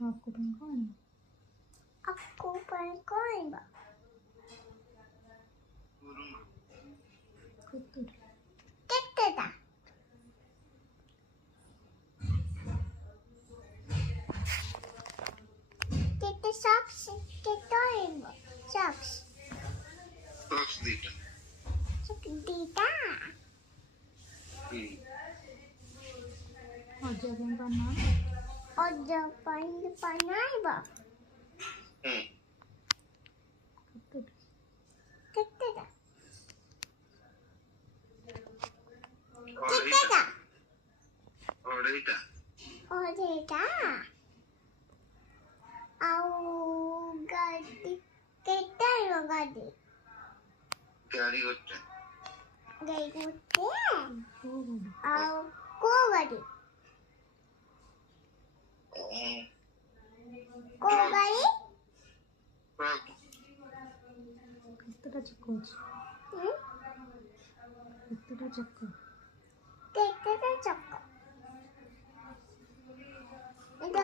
Aku pengen koin. Aku pengen koin, Mbak. Betul. Kita dah. Kita socks, kita ini, socks. Socks dita. Socks dita. Ojek yang panas. Ojek panas, Mbak. Betul. Kita dah. Orita. Au gadi. Kita lo gadi. Gari gotte. Gadi gotte. Oh, Au ko gadi. Ko gadi? kita cekut. Kita cekut. Kita dah cakap.